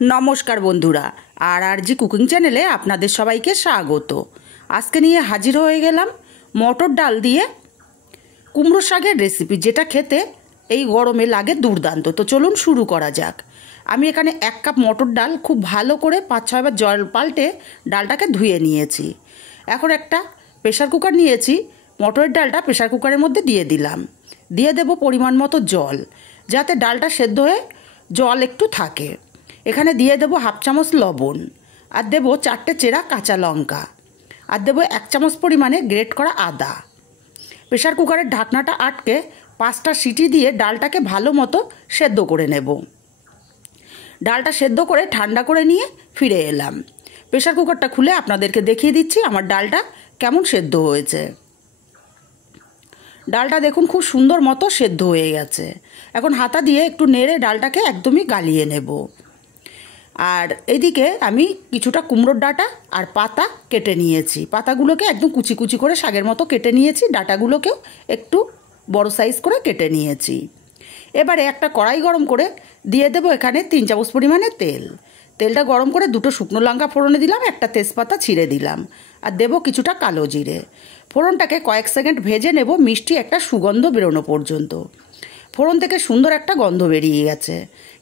नमस्कार बंधुरा RG cooking चैनेले आपनादेर सबाइके स्वागत। आजके निये हाजिर हो गेलाम मटर डाल दिए कुमड़ो शाकेर रेसिपि, जेटा खेते এই গরমে লাগে দুর্দান্ত। তো চলুন শুরু করা যাক। আমি এখানে 1 কাপ মটর ডাল খুব ভালো করে 5-6 বার জল পাল্টে ডালটাকে ধুয়ে নিয়েছি। এখন একটা প্রেসার কুকার নিয়েছি, মটরের ডালটা প্রেসার কুকারের মধ্যে দিয়ে দিলাম। দিয়ে দেব পরিমাণ মতো জল, যাতে ডালটা সেদ্ধ হয়ে জল একটু থাকে। এখানে দিয়ে দেব হাফ চামচ লবণ, আর দেব 4টে চেরা কাঁচা লঙ্কা, আর দেব 1 চামচ পরিমাণে গ্রেট করা আদা। প্রেসার কুকারের ঢাকনাটা আটকে 5টা সিটি দিয়ে ডালটাকে ভালো মতো সেদ্ধ করে নেব। ডালটা সেদ্ধ করে ঠান্ডা করে নিয়ে ফিরে এলাম। প্রেসার কুকারটা খুলে আপনাদেরকে দেখিয়ে দিচ্ছি আমার ডালটা কেমন সেদ্ধ হয়েছে। ডালটা দেখুন খুব সুন্দর মতো সেদ্ধ হয়ে গেছে। এখন হাতা দিয়ে একটু নেড়ে ডালটাকে একদমই গালিয়ে নেব। আর এদিকে আমি কিছুটা কুমড়োর ডাঁটা আর পাতা কেটে নিয়েছি। পাতাগুলোকে একদম কুচি কুচি করে শাকের মতো কেটে নিয়েছি, ডাঁটাগুলোকেও একটু বড় সাইজ করে কেটে নিয়েছি। এবারে একটা কড়াই গরম করে দিয়ে দেব এখানে 3 চামচ পরিমাণে তেল। তেলটা গরম করে 2টো শুকনো লঙ্কা ফোড়নে দিলাম, একটা তেজপাতা ছিঁড়ে দিলাম, আর দেব কিছুটা কালো জিরে। ফোড়নটাকে কয়েক সেকেন্ড ভেজে নেব মিষ্টি একটা সুগন্ধ বেরোনো পর্যন্ত। ফোড়ন থেকে সুন্দর একটা গন্ধ বেরিয়ে গেছে।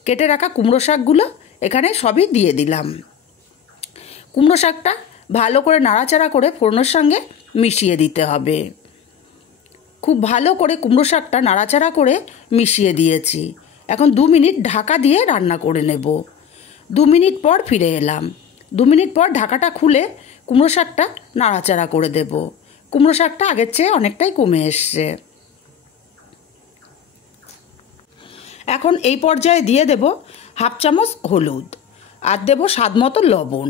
কেটে রাখা কুমড়ো শাকগুলো এখানে সবই দিয়ে দিলাম। কুমড়ো শাকটা ভালো করে নাড়াচাড়া করে ফোড়নের সঙ্গে মিশিয়ে দিতে হবে। খুব ভালো করে কুমড়ো শাকটা নাড়াচাড়া করে মিশিয়ে দিয়েছি। এখন 2 মিনিট ঢাকা দিয়ে রান্না করে নেব। 2 মিনিট পর ফিরে এলাম। 2 মিনিট পর ঢাকাটা খুলে কুমড়ো শাকটা নাড়াচাড়া করে দেব। কুমড়ো শাকটা আগের চেয়ে অনেকটাই কমে এসছে। এখন এই পর্যায়ে দিয়ে দেব হাফ চামচ হলুদ, আর দেব স্বাদ মতো লবণ।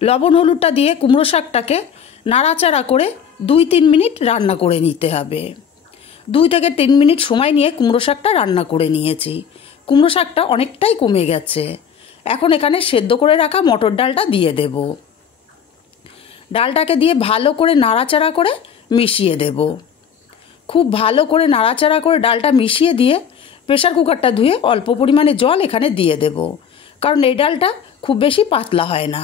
লবণ হলুদটা দিয়ে কুমড়ো শাকটাকে নাড়াচাড়া করে 2-3 মিনিট রান্না করে নিতে হবে। 2 থেকে 3 মিনিট সময় নিয়ে কুমড়ো শাকটা রান্না করে নিয়েছি। কুমড়ো শাকটা অনেকটাই কমে গেছে। এখন এখানে সেদ্ধ করে রাখা মটর ডালটা দিয়ে দেব। ডালটাকে দিয়ে ভালো করে নাড়াচাড়া করে মিশিয়ে দেব। খুব ভালো করে নাড়াচাড়া করে ডালটা মিশিয়ে দিয়ে প্রেসার কুকারটা ধুয়ে অল্প পরিমাণে জল এখানে দিয়ে দেব, কারণ এই ডালটা খুব বেশি পাতলা হয় না।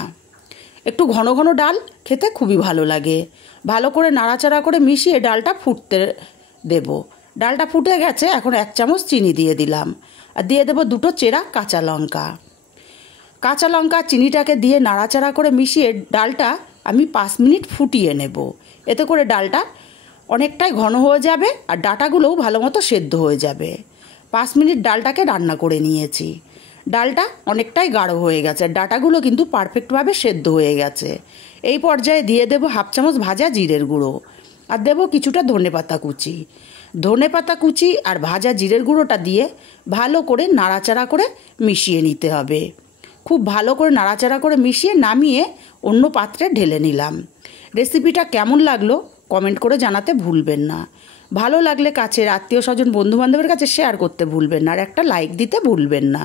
একটু ঘন ঘন ডাল খেতে খুবই ভালো লাগে। ভালো করে নাড়াচাড়া করে মিশিয়ে ডালটা ফুটতে দেব। ডালটা ফুটে গেছে, এখন 1 চামচ চিনি দিয়ে দিলাম, আর দিয়ে দেব 2টো চেরা কাঁচা লঙ্কা। কাঁচা লঙ্কা চিনিটাকে দিয়ে নাড়াচাড়া করে মিশিয়ে ডালটা আমি 5 মিনিট ফুটিয়ে নেব। এতে করে ডালটা অনেকটাই ঘন হয়ে যাবে, আর ডাঁটাগুলোও ভালো মতো সেদ্ধ হয়ে যাবে। 5 মিনিট ডালটাকে রান্না করে নিয়েছি। ডালটা অনেকটাই গাঢ় হয়ে গেছে, ডাঁটাগুলো কিন্তু পারফেক্টভাবে সেদ্ধ হয়ে গেছে। এই পর্যায়ে দিয়ে দেব হাফ চামচ ভাজা জিরের গুঁড়ো, আর দেব কিছুটা ধনেপাতা কুচি। ধনেপাতা কুচি আর ভাজা জিরের গুঁড়োটা দিয়ে ভালো করে নাড়াচাড়া করে মিশিয়ে নিতে হবে। খুব ভালো করে নাড়াচাড়া করে মিশিয়ে নামিয়ে অন্য পাত্রে ঢেলে নিলাম। রেসিপিটা কেমন লাগলো কমেন্ট করে জানাতে ভুলবেন না। ভালো লাগলে কাছের আত্মীয় স্বজন বন্ধুবান্ধবের কাছে শেয়ার করতে ভুলবেন না, আর একটা লাইক দিতে ভুলবেন না।